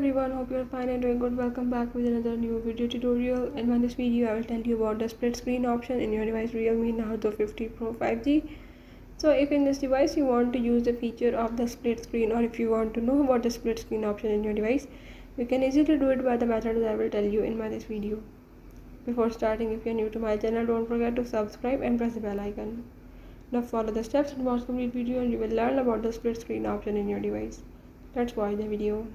everyone, hope you're fine and doing good. Welcome back with another new video tutorial. In this video I will tell you about the split screen option in your device Realme Narzo 50 Pro 5G. So if in this device you want to use the feature of the split screen, or if you want to know about the split screen option in your device, you can easily do it by the method that I will tell you in this video. Before starting, if you're new to my channel, don't forget to subscribe and press the bell icon. Now follow the steps and watch the complete video and you will learn about the split screen option in your device. Let's watch the video.